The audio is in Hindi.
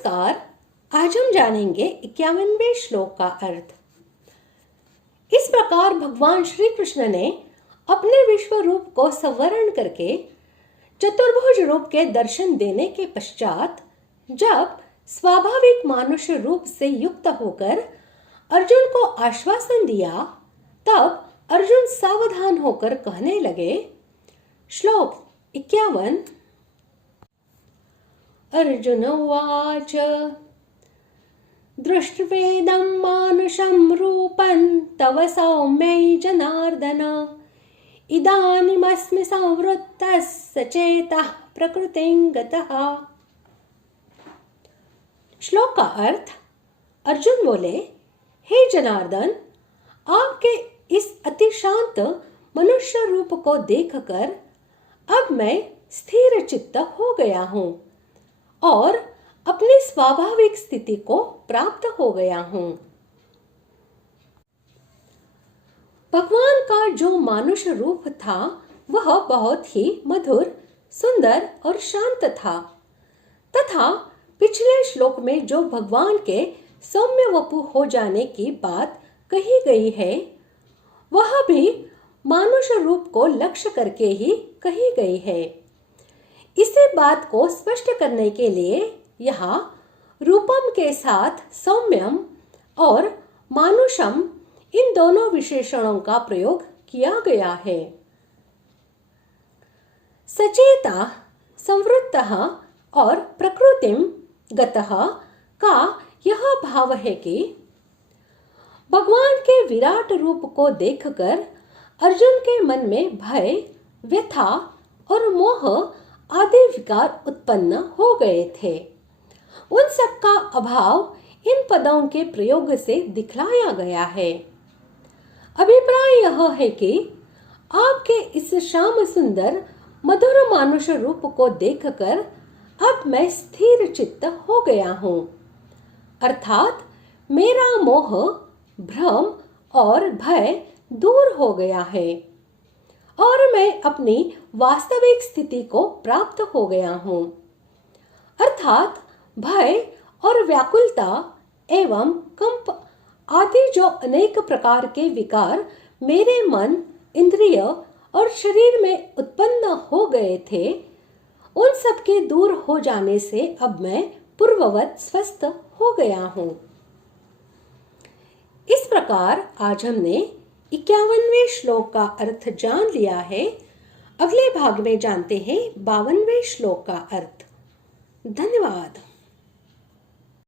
नमस्कार। आज हम जानेंगे 51वें श्लोक का अर्थ। इस प्रकार भगवान श्री कृष्ण ने अपने विश्व रूप को संवरण करके चतुर्भुज रूप के दर्शन देने के पश्चात जब स्वाभाविक मानुष्य रूप से युक्त होकर अर्जुन को आश्वासन दिया, तब अर्जुन सावधान होकर कहने लगे। श्लोक 51। अर्जुन उवाच दृष्ट्वेदं मानुषं रूपं तव सौम्यै जनार्दन इदानीमस्मि संवृत्तः सचेतः प्रकृतिं गतः। श्लोक का अर्थ। अर्जुन बोले, हे जनार्दन, आपके इस अति शांत मनुष्य रूप को देखकर अब मैं स्थिर चित्त हो गया हूँ और अपनी स्वाभाविक स्थिति को प्राप्त हो गया हूँ। भगवान का जो मानुष्य रूप था वह बहुत ही मधुर, सुंदर और शांत था तथा पिछले श्लोक में जो भगवान के सौम्य वपु हो जाने की बात कही गई है वह भी मानुष्य रूप को लक्ष्य करके ही कही गई है। इसी बात को स्पष्ट करने के लिए यहाँ रूपम के साथ सौम्यम और मानुषम इन दोनों विशेषणों का प्रयोग किया गया है। सचेता, संवृत्तः और प्रकृतिम गतः का यह भाव है कि भगवान के विराट रूप को देखकर अर्जुन के मन में भय, व्यथा और मोह आदि विकार उत्पन्न हो गए थे। उन सब का अभाव इन पदों के प्रयोग से दिखलाया गया है। अभिप्राय यह है कि आपके इस श्याम सुंदर मधुर मानुष रूप को देखकर अब मैं स्थिर चित्त हो गया हूँ, अर्थात मेरा मोह, भ्रम और भय दूर हो गया है और मैं अपनी वास्तविक स्थिति को प्राप्त हो गया हूँ, अर्थात भय और व्याकुलता एवं कंप आदि जो अनेक प्रकार के विकार मेरे मन, इंद्रिय और शरीर में उत्पन्न हो गए थे, उन सब के दूर हो जाने से अब मैं पूर्ववत स्वस्थ हो गया हूँ। इस प्रकार आज हमने 51वें श्लोक का अर्थ जान लिया है। अगले भाग में जानते हैं 52वें श्लोक का अर्थ। धन्यवाद।